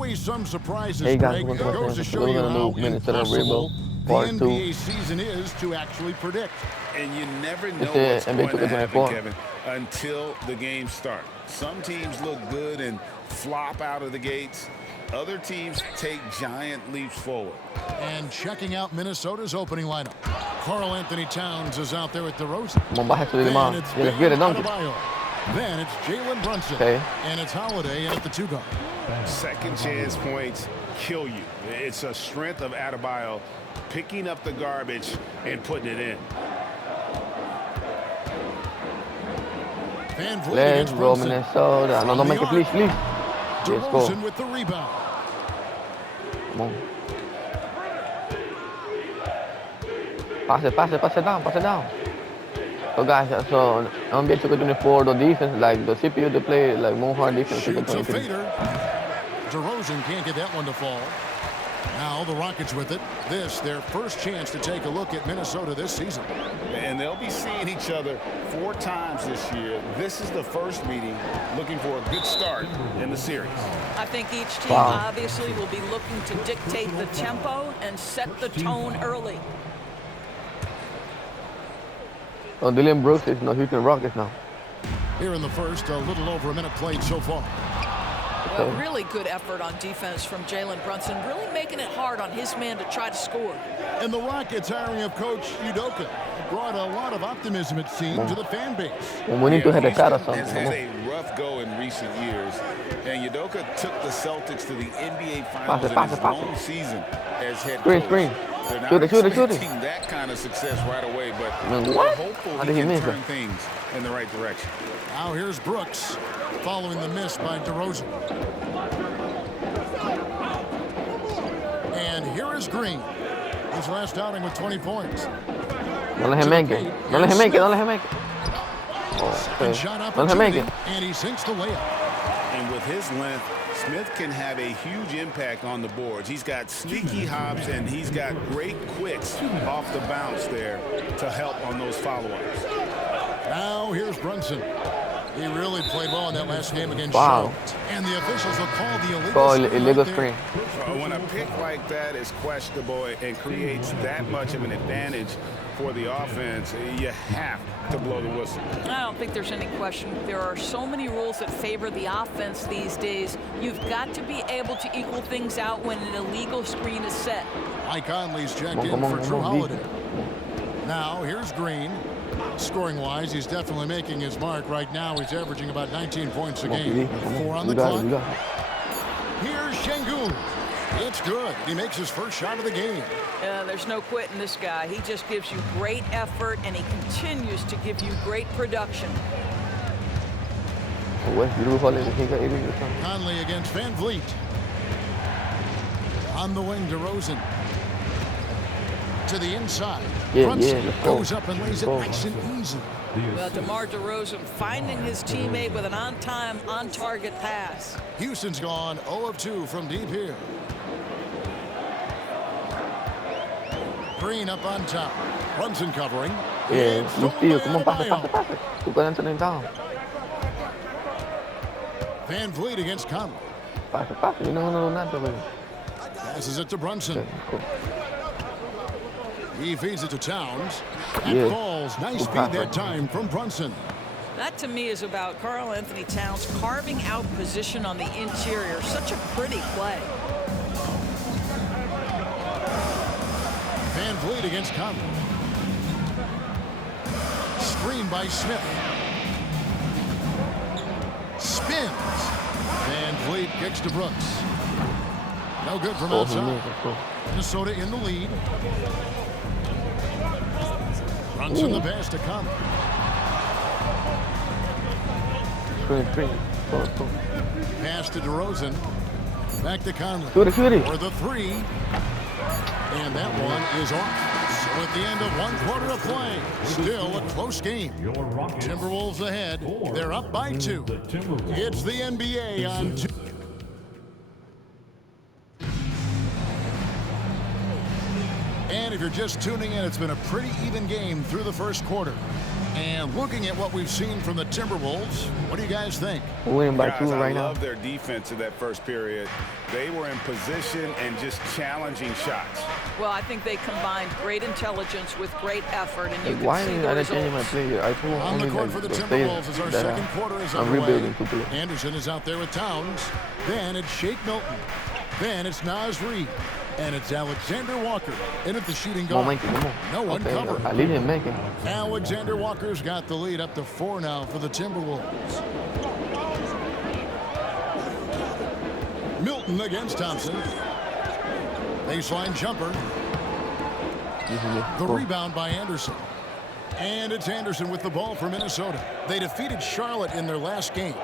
Always some surprises, Hey guys, Greg. It welcome goes to to show you how Minnesota impossible Rebuild the Part 2. NBA season is to actually predict. And you never know It's what's NBA going to happen, 2K24. Kevin, until the games start. Some teams look good and flop out of the gates. Other teams take giant leaps forward. And checking out Minnesota's opening lineup. Karl Anthony Towns is out there with DeRozan. Then it's Adebayo. Then it's Jalen Brunson. Okay. And it's Holiday in at the 2 guard. Second chance points kill you. It's a strength of Adebayo picking up the garbage and putting it in. Let's go, Minnesota. No, don't make it, please. Let's go. DeRozan with the rebound. Come on. Pass it down. So guys, so NBA 2K24, the defense, like the CPU, they play like more hard defense. Shoots a fader. DeRozan can't get that one to fall. Now the Rockets with it. This, their first chance to take a look at Minnesota this season. And they'll be seeing each other 4 times this year. This is the first meeting, looking for a good start in the series. I think each team obviously will be looking to dictate the tempo and set the tone early. Oh, Dylan Brooks is no Houston Rockets now. Here in the first, a little over a minute played so far. Well, really good effort on defense from Jalen Brunson, really making it hard on his man to try to score. And the Rockets hiring of Coach Udoka brought a lot of optimism, it seemed, to the fan base. Well, we need to hit a shot or something. Has had a rough go in recent years, and Udoka took the Celtics to the NBA Finals in his long season as head coach. Screen. They're not Shoot it. expecting that kind of success right away, but we're hopeful he can turn things in the right direction. Now here's Brooks following the miss by DeRozan. And here is Green. His last outing with 20 points. Don't let him make it. Don't let him make it. Don't let him make it. Second shot Don't let him make it. And he sinks the layup. And with his length, Smith can have a huge impact on the boards. He's got sneaky hops, and he's got great quicks off the bounce there to help on those follow-ups. Now here's Brunson. He really played well in that last game against Wow. Charlotte. And the officials will call the illegal screen. When a pick like that is questionable and creates that much of an advantage for the offense, you have to blow the whistle. I don't think there's any question. There are so many rules that favor the offense these days. You've got to be able to equal things out when an illegal screen is set. Mike Conley's checked in for Drew Holiday. Now here's Green. Scoring-wise, he's definitely making his mark. Right now, he's averaging about 19 points a game. 4 on the clock. Here's Şengün. It's good. He makes his first shot of the game. There's no quitting this guy. He just gives you great effort, and he continues to give you great production. Conley against Van Vliet. On the wing, DeRozan. To the inside. Brunson goes up and lays it nice and easy. Well, DeMar DeRozan finding his teammate with an on-time, on-target pass. Houston's gone 0 of 2 from deep here. Green up on top. Brunson covering. Yeah, come on, pass it. Tú puedes tener down. Van Vliet against Conley. Pass it. You don't know nothing, baby. Passes it to Brunson. Okay, cool. He feeds it to Towns. And falls. Nice feed that time from Brunson. That, to me, is about Karl Anthony Towns carving out position on the interior. Such a pretty play. Van Vliet against Conley. Screen by Smith. Spins. Van Vliet kicks to Brooks. No good from outside. Minnesota in the lead. Brunson the pass to Conley. Pass to DeRozan. Back to Conley. Shoot it. For the 3. And that one is off. So at the end of 1 quarter of play, still a close game. Timberwolves ahead. They're up by 2. It's the NBA on 2. And if you're just tuning in, it's been a pretty even game through the first quarter. And looking at what we've seen from the Timberwolves, what do you guys think? We're winning by Guys, 2 right I now. love their defense in that first period. They were in position and just challenging shots. Well, I think they combined great intelligence with great effort, and you can Why see did the I change my results. play? I told On the only court like for the the Timberwolves players as our that second quarter is I'm underway. rebuilding to play. Anderson is out there with Towns. Then it's Shake Milton. Then it's Naz Reid. And it's Alexander Walker in at the shooting Come on, guard. Mikey, come on. No one Okay, covered. at least make it. Alexander Walker's got the lead up to 4 now for the Timberwolves. Milton against Thompson. Baseline jumper. The rebound by Anderson. And it's Anderson with the ball for Minnesota. They defeated Charlotte in their last game.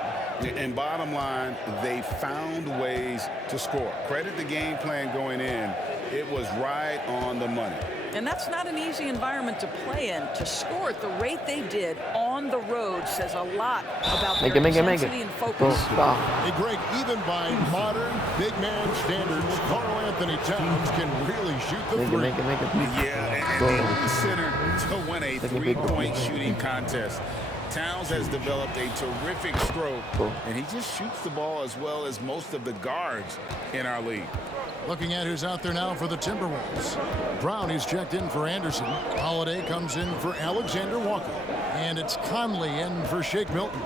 And bottom line, they found ways to score. Credit the game plan going in. It was right on the money. And that's not an easy environment to play in. To score at the rate they did on the road says a lot about their intensity and focus. A break even by modern big man standards. Karl Anthony Towns can really shoot the three. Yeah, and considered to win a three-point shooting contest. Towns has developed a terrific stroke, and he just shoots the ball as well as most of the guards in our league. Looking at who's out there now for the Timberwolves. Brown, he's checked in for Anderson. Holiday comes in for Alexander Walker. And it's Conley in for Shake Milton.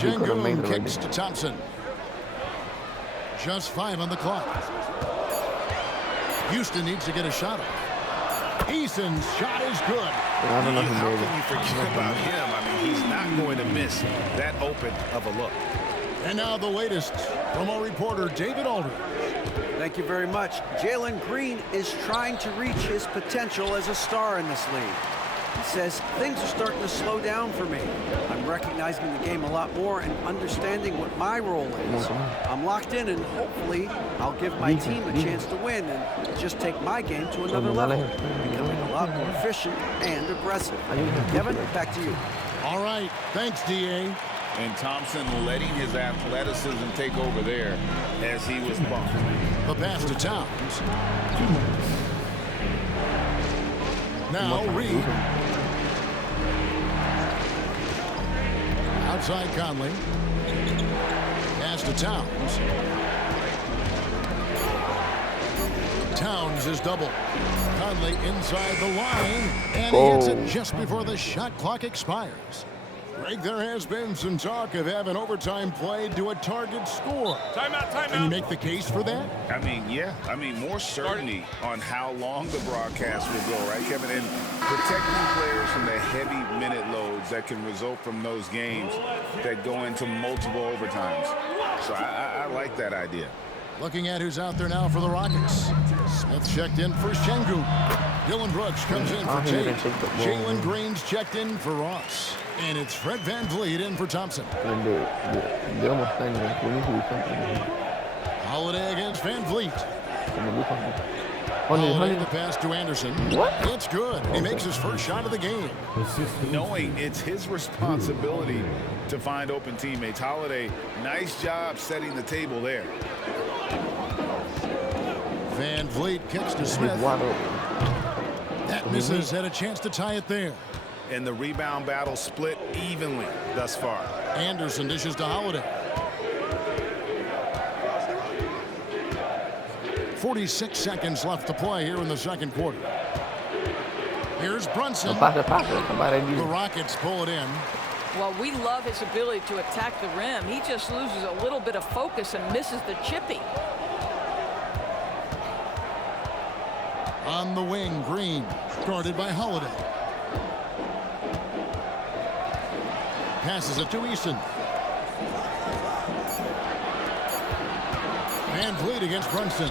Şengün kicks to Thompson. Just 5 on the clock. Houston needs to get a shot off. Eason's shot is good. How can you forget about him? I mean, he's not going to miss that open of a look. And now the latest from our reporter, David Aldridge. Thank you very much. Jalen Green is trying to reach his potential as a star in this league. He says, things are starting to slow down for me. I'm recognizing the game a lot more and understanding what my role is. I'm locked in, and hopefully I'll give my team a chance to win and just take my game to another level, becoming a lot more efficient and aggressive. Kevin, back to you. All right. Thanks, D.A. And Thompson letting his athleticism take over there as he was bumped. The pass to Towns. Now Reid. Outside Conley. Pass to Towns. Towns is double. Conley inside the line. And he hits it just before the shot clock expires. Greg, there has been some talk of having overtime played to a target score. Timeout. Can you make the case for that? I mean, yeah. I mean, more certainty on how long the broadcast will go, right, Kevin? And protecting players from the heavy minute loads that can result from those games that go into multiple overtimes. So I like that idea. Looking at who's out there now for the Rockets. Smith checked in for Şengün. Dylan Brooks comes in for Tate. Jalen Green's checked in for Ross. And it's Fred VanVleet in for Thompson. Holiday against VanVleet. Holiday the pass to Anderson. What? It's good. He makes his first shot of the game. Knowing it's his responsibility to find open teammates. Holiday, nice job setting the table there. VanVleet kicks to Smith. That misses. Had a chance to tie it there. And the rebound battle split evenly thus far. Anderson dishes to Holiday. 46 seconds left to play here in the second quarter. Here's Brunson. The Rockets pull it in. Well, we love his ability to attack the rim. He just loses a little bit of focus and misses the chippy. On the wing, Green, guarded by Holiday. Passes it to Easton. VanVleet against Brunson.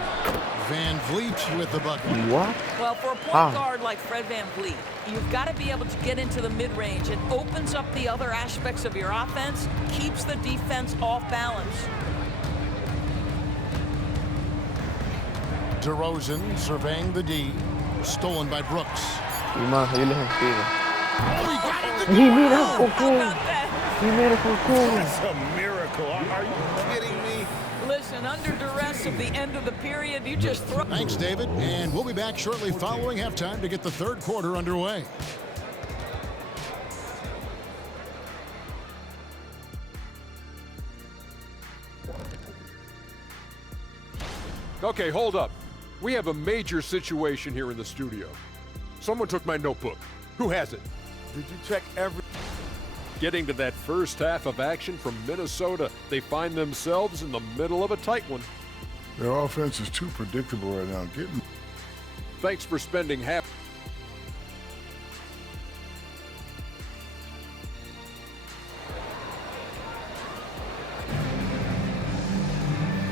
VanVleet with the bucket. What? Well, for a point guard like Fred VanVleet, you've got to be able to get into the mid-range. It opens up the other aspects of your offense, keeps the defense off balance. DeRozan surveying the D. Stolen by Brooks. He got it to He made it for cool. He made it for cool. That's a miracle. Are you kidding me? Listen, Yes, and under duress of the end of the period, you just throw. Thanks, David. And we'll be back shortly following halftime to get the third quarter underway. Okay, hold up. We have a major situation here in the studio. Someone took my notebook. Who has it? Did you check every... Getting to that first half of action from Minnesota, they find themselves in the middle of a tight one. Their offense is too predictable right now. Thanks for spending half.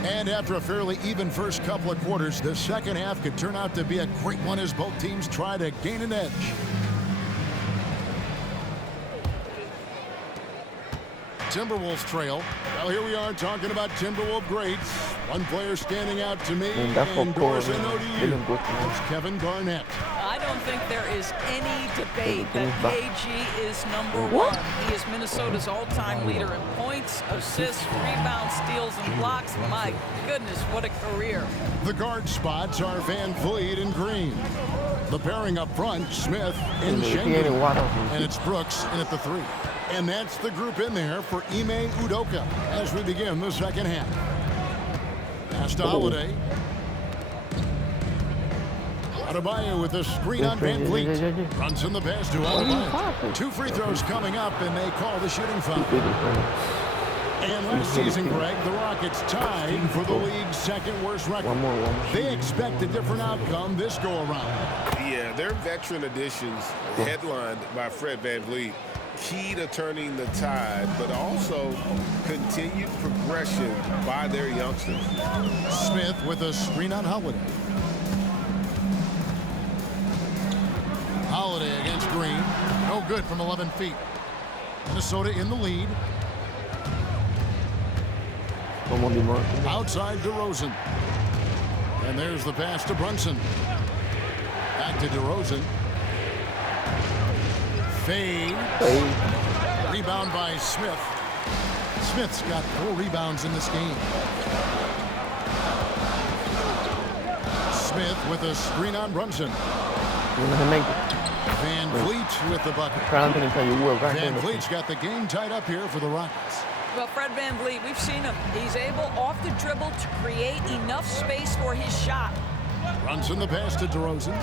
And after a fairly even first couple of quarters, the second half could turn out to be a great one as both teams try to gain an edge. Timberwolves trail. Well, here we are talking about Timberwolves greats. One player standing out to me, and Doris, I know to you. It's Kevin Garnett. I don't think there is any debate that KG is #1. He is Minnesota's all-time leader in points, assists, rebounds, steals, and blocks. My goodness, what a career. The guard spots are Van Vliet and Green. The pairing up front, Smith and Schengen. And it's Brooks in at the 3. And that's the group in there for Ime Udoka as we begin the second half. Pass to Holiday. Adebayo with a screen on Van Vliet. Runs in the pass to Adebayo. 2 free throws coming up, and they call the shooting foul. And last season, Greg, the Rockets tied for the league's second worst record. They expect a different outcome this go-around. Yeah, their veteran additions, headlined by Fred VanVleet, key to turning the tide, but also continued progression by their youngsters. Smith with a screen on Holiday. Holiday against Green. No good from 11 feet. Minnesota in the lead. Outside DeRozan. And there's the pass to Brunson. Back to DeRozan. Fade. Rebound by Smith. Smith's got 4 rebounds in this game. Smith with a screen on Brunson. Van Vliet with the bucket. Van Vliet's got the game tied up here for the Rockets. Well, Fred VanVleet, we've seen him. He's able, off the dribble, to create enough space for his shot. Brunson the pass to DeRozan.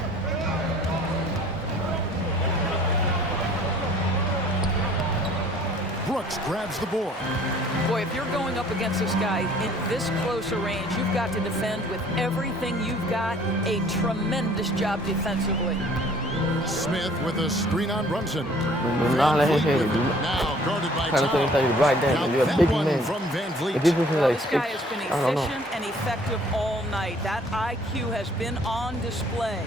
Brooks grabs the board. Boy, if you're going up against this guy in this close a range, you've got to defend with everything you've got. A tremendous job defensively. Smith with a screen on Brunson. Now guarded by Tom. That one from Van Vliet. This guy has been efficient and effective all night. That IQ has been on display.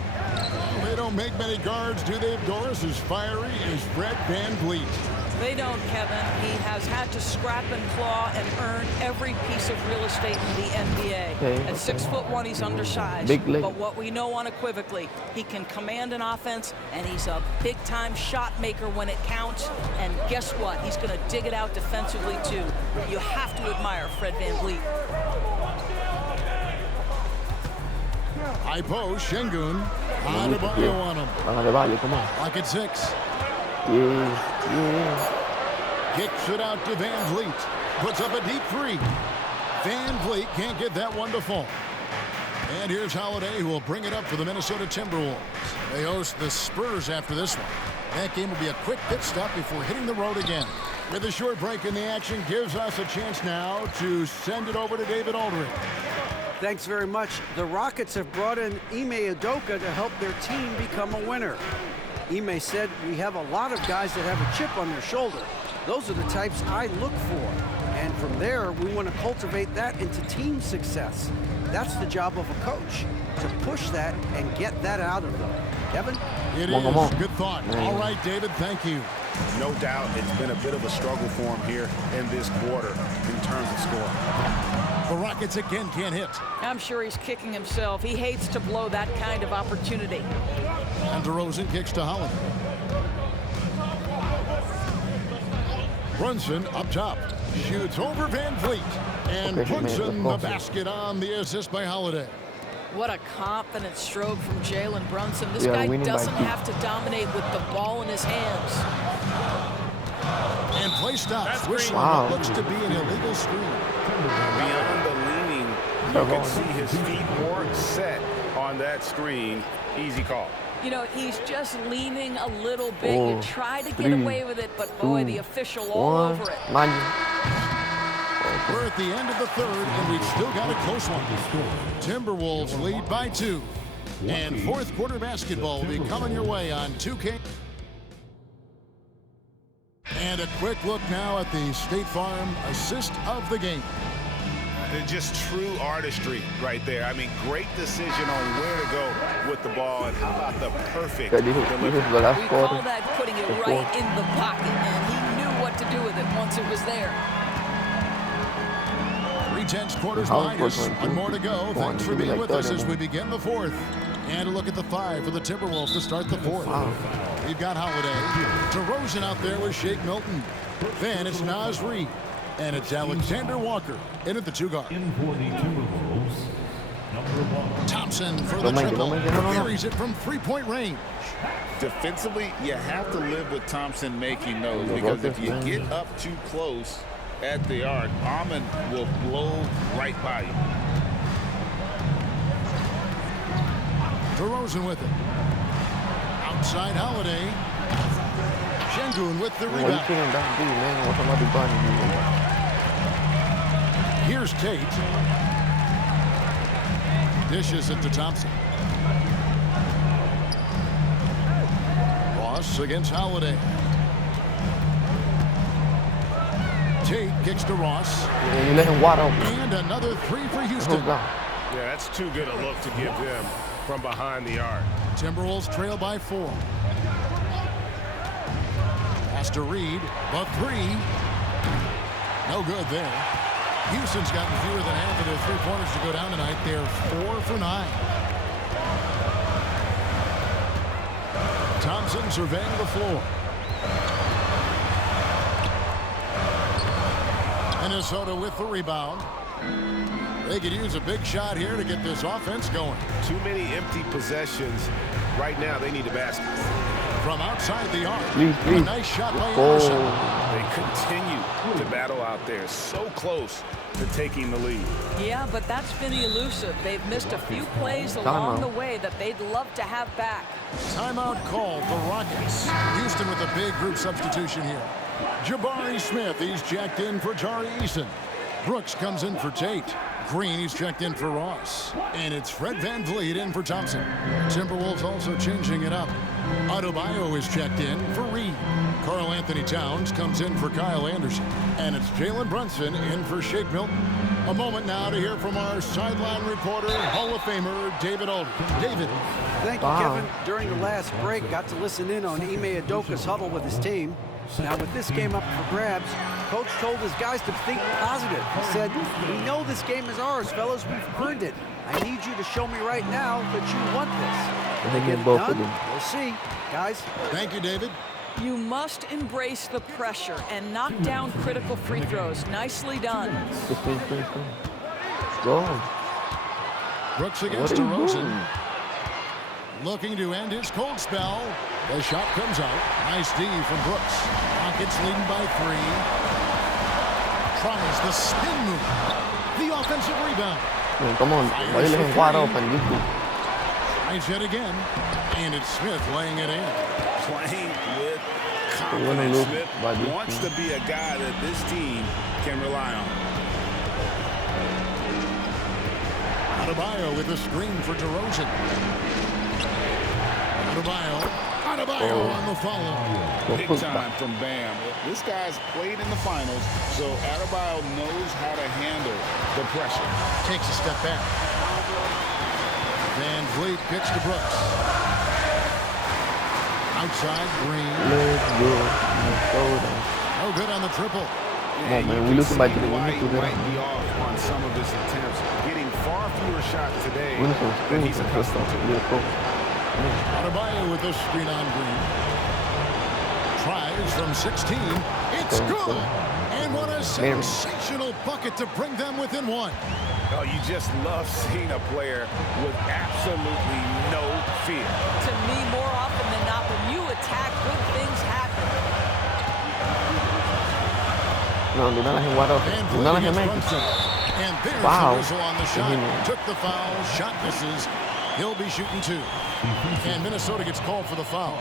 They don't make many guards, do they, Doris? As fiery as Fred Van Vliet. They don't, Kevin. He has had to scrap and claw and earn every piece of real estate in the NBA. At 6'1", he's undersized. But what we know unequivocally, he can command an offense, and he's a big-time shot maker when it counts. And guess what? He's going to dig it out defensively, too. You have to admire Fred VanVleet. High post, Şengün. Adebayo on him. Like at 6. Kicks it out to Van Vliet. Puts up a deep 3. Van Vliet can't get that one to fall. And here's Holiday, who will bring it up for the Minnesota Timberwolves. They host the Spurs after this one. That game will be a quick pit stop before hitting the road again. With a short break in the action, gives us a chance now to send it over to David Aldridge. Thanks very much. The Rockets have brought in Ime Udoka to help their team become a winner. Ime said, "We have a lot of guys that have a chip on their shoulder. Those are the types I look for. And from there, we want to cultivate that into team success. That's the job of a coach, to push that and get that out of them." Kevin? It is. Good thought. All right, David, thank you. No doubt it's been a bit of a struggle for him here in this quarter in terms of scoring. The Rockets again can't hit. I'm sure he's kicking himself. He hates to blow that kind of opportunity. And DeRozan kicks to Holiday. Brunson up top. Shoots over Van Vliet. And puts in the basket on the assist by Holiday. What a confident stroke from Jalen Brunson. This guy doesn't have to dominate with the ball in his hands. And play stops. Whistling what looks to be an illegal screen. Beyond the leaning, you can see his feet weren't set on that screen. Easy call. You know, he's just leaning a little bit. You try to get away with it, but boy, the official all over it. We're at the end of the third, and we've still got a close one. Timberwolves lead by 2. And fourth quarter basketball will be coming your way on 2K. And a quick look now at the State Farm assist of the game. Just true artistry right there. I mean, great decision on where to go with the ball, and how about the perfect delivery. We call that putting it right in the pocket, and he knew what to do with it once it was there. 3/10 quarters behind us. One more to go. Thanks for being with us as we begin the fourth. And a look at the 5 for the Timberwolves to start the fourth. We've got Holiday. DeRozan out there with Shake Milton. Then it's Naz Reid. And it's Alexander Walker in at the 2 guard. Thompson for the triple. Buries it from 3-point range. Defensively, you have to live with Thompson making those, because if you get up too close at the arc, Ahmed will blow right by you. DeRozan with it. Outside Holiday. Şengün with the rebound. Here's Tate. Dishes it to Thompson. Ross against Holiday. Tate kicks to Ross. And another 3 for Houston. Yeah, that's too good a look to give them from behind the arc. Timberwolves trail by 4. Pass to Reid, but 3. No good there. Houston's gotten fewer than half of their 3-pointers to go down tonight. They're 4 for 9. Thompson surveying the floor. Minnesota with the rebound. They could use a big shot here to get this offense going. Too many empty possessions. Right now, they need a basket. From outside the arc, a nice shot by Anderson. They continue to battle out there, so close to taking the lead. Yeah, but that's been elusive. They've missed a few plays along the way that they'd love to have back. Timeout call for Rockets. Houston with a big group substitution here. Jabari Smith, he's checked in for Tari Eason. Brooks comes in for Tate. Green, he's checked in for Ross. And it's Fred VanVleet in for Thompson. Timberwolves also changing it up. Adebayo is checked in for Reid. Karl Anthony Towns comes in for Kyle Anderson. And it's Jalen Brunson in for Shake Milton. A moment now to hear from our sideline reporter, Hall of Famer David Aldridge. David. Thank you, Kevin. During the last break, got to listen in on Ime Udoka's huddle with his team. Now, with this game up for grabs, Coach told his guys to think positive. He said, "We know this game is ours, fellas. We've earned it. I need you to show me right now that you want this." When they get it done, we'll see. Guys. Thank you, David. You must embrace the pressure and knock down critical free throws. Nicely done. Brooks against DeRozan. Looking to end his cold spell. The shot comes out. Nice D from Brooks. Rockets leading by 3. Tries the spin move. The offensive rebound. Come on. Why are you letting wide open? Tries it again. And it's Smith laying it in. Playing with confidence. Smith wants to be a guy that this team can rely on. Adebayo with a screen for DeRozan. Adebayo on the follow. Big time from Bam. This guy's played in the finals, so Adebayo knows how to handle the pressure. Takes a step back. VanVleet kicks to Brooks. Outside, Green. No good on the triple. Yeah, man, we looking like White might be off on some of his attempts, getting far fewer shots today than he's accustomed to. Adebayo with the screen on Green. tries from 16. It's good. And what a sensational bucket to bring them within one. Oh, you just love seeing a player with absolutely no fear. To me, more often than not, when you attack, good things happen. No, do not let him wide open. Do not let him make it. And there's Wow. the whistle on the shot. Took the foul. Shot misses. He'll be shooting 2. And Minnesota gets called for the foul.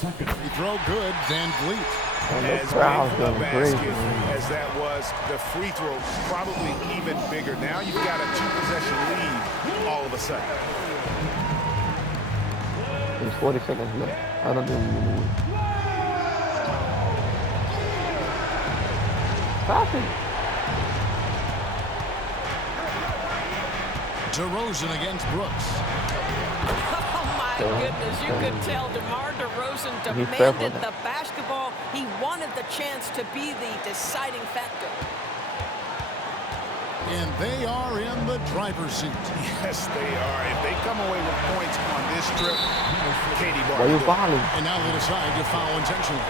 Free throw good. Van Vliet. As big a basket as that was, the free throw probably even bigger. Now you've got a 2-possession lead all of a sudden. There's 40 seconds left. I don't think we're going to win. Pass it. DeRozan against Brooks. Oh, my goodness. You could tell DeMar DeRozan demanded the basketball. He wanted the chance to be the deciding factor. And they are in the driver's seat. Yes, they are. If they come away with points on this trip, Katie Barr. Why are you fouling? And now they decide to foul intentionally.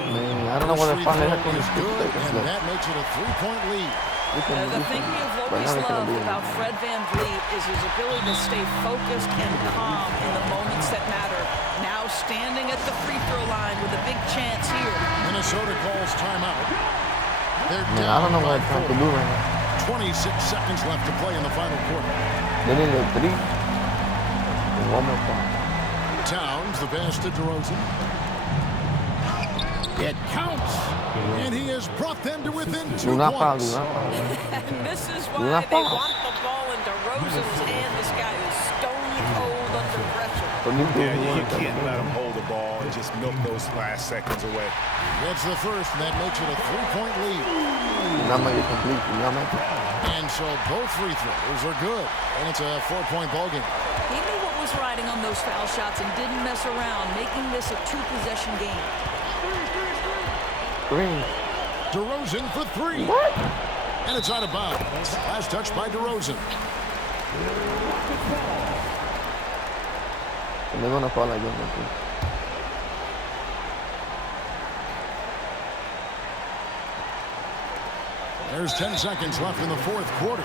Man, I don't know what they're fouling. And that makes it a 3-point lead. The thing you've always loved about Fred Van Vliet is his ability to stay focused and calm in the moments that matter. Now standing at the free throw line with a big chance here. Minnesota calls timeout. They're Man, I don't know what they're trying to do right now. 26 seconds left to play in the final quarter. They need a 3. And one more foul. Towns, the pass to DeRozan. It counts. And he has brought them to within 2 points. And this is why they want the ball in DeRozan's hand. This guy is stone cold under pressure. Yeah, you can't let him hold the ball and just milk those last seconds away. That's the first, and that makes it a 3-point lead. Not make it complete. Not make it. And so both free throws are good, and it's a 4-point ball game. He knew what was riding on those foul shots and didn't mess around, making this a 2-possession game. Green. DeRozan for 3. What? And it's out of bounds. Last touch by DeRozan. And they're going to fall like this. There's 10 seconds left in the fourth quarter.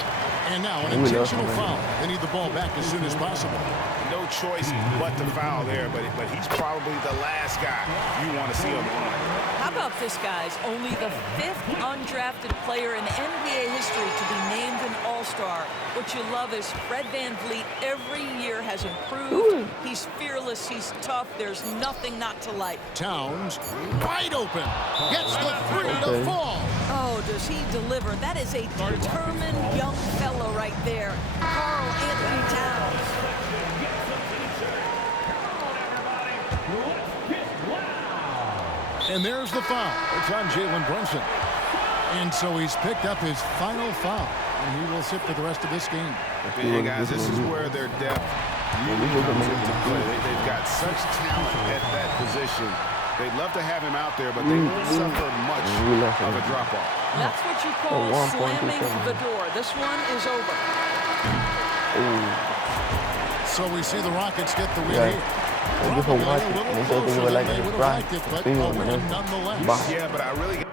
And now an intentional foul. They need the ball back as soon as possible. No choice but to foul there, but he's probably the last guy you want to see on the line. How about this, guys? Only the 5th undrafted player in NBA history to be named an All-Star. What you love is Fred Van Vliet every year has improved. He's fearless. He's tough. There's nothing not to like. Towns, wide open. Gets the 3 to fall. Oh, does he deliver? That is a determined young fellow right there. Karl Anthony Towns. And there's the foul. It's on Jalen Brunson. And so he's picked up his final foul. And he will sit for the rest of this game. Yeah, guys, this is where their depth really comes into play. They've got such talent at that position. They'd love to have him out there, but they won't suffer much of a drop-off. That's what you call slamming the door. This one is over. So we see the Rockets get the win here. Probably a little closer than they would have liked it, but a win nonetheless. Yeah, but I really